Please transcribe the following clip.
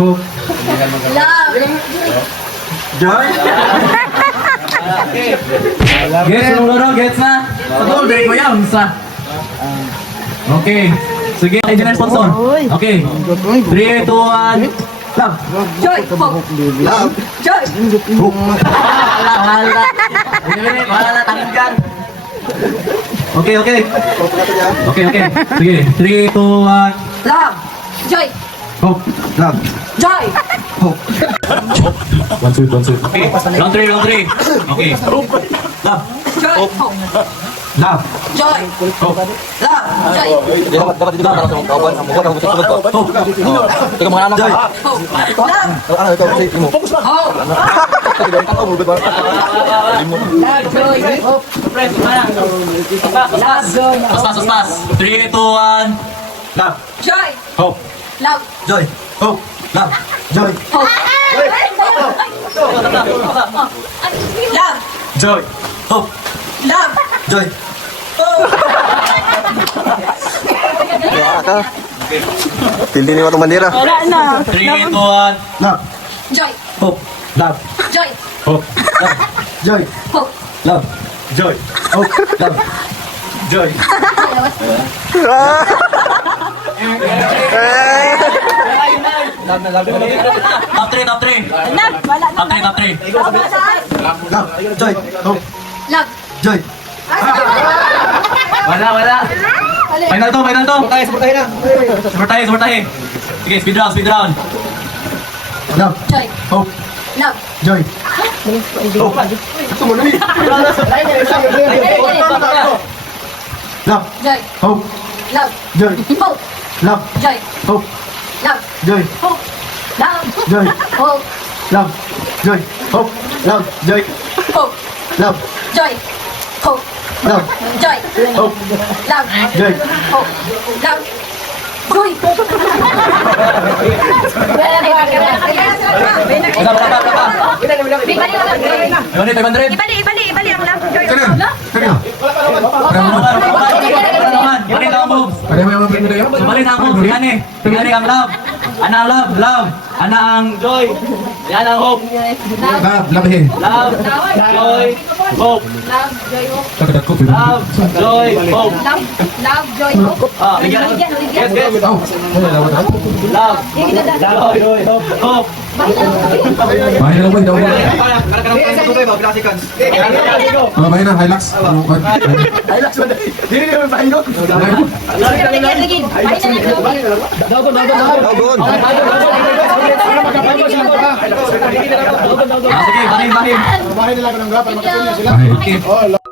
Hope. Love. Joy. Gets loro, gets na. Betul, dari ko yan, unsa. Okay. Sige, engineer sponsor. Okay. 3, 2, 1. Love. Joy. Hope. Love. Joy. Hope. Wala. Ini wala tanggal. Okay, okay. Okay, okay. Sige, 3, 2, 1. Love. Joy. Hope. Love. Joy. Hope. 1, 2, 1, 2. Okay. Round 3, round 3. Okay. Love. Joy. Hope. Love. Joy. Hope. Love. Joy. Dapat dito para sa mga kawan, ang mukha ng sunod ko. Hope. Teka mga anak. Joy. Hope. Love. Ano ito kasi mo. Hope. Love. Joy. Hope. Love. Joy. Pas, pas, pas. 3, 2, 1. Love. Joy. Hope. Love. Joy. Hope. Love. Joy. Hope. Love. Joy. Hope. Love. Joy. Pilih ni waktu mandira. 3, 2, 1. Love. Joy. Hope. Love. Joy. Hope. Love. Joy. Hope. Love. Joy. Hope. Love. Joy. Top 3, top 3. Top 3, top 3. Love. Joy. Hope. Love. Joy. Wala. Final to. Supportahin na. Supportahin. Sige, speed round. Love. Joy. Hope. Love. Joy. Hope. Love. Joy. Hope. Love. Joy. Hope. Love. Joy. Hope. Love. Joy. Hope. Love. Joy. Hope. Love. Joy. Hope. Love. Joy. Hope. Love. Joy. Hope. Love. Joy. Hope. Love. Joy. Hope. Love. Joy. Ibali ang love. Joy. Balik ang love. Ana ang love. Ana ang joy. Yan ang hope. Love, joy, hope. Love. Joy. Hope. Love, joy, hope. Love. Joy. Hope. Ah, bigyan. Yes. Love, joy, hope. Bahay na, Hilux. Sige, bahin. Bahay nila ka ng gapa, makatuloy sila. Okay.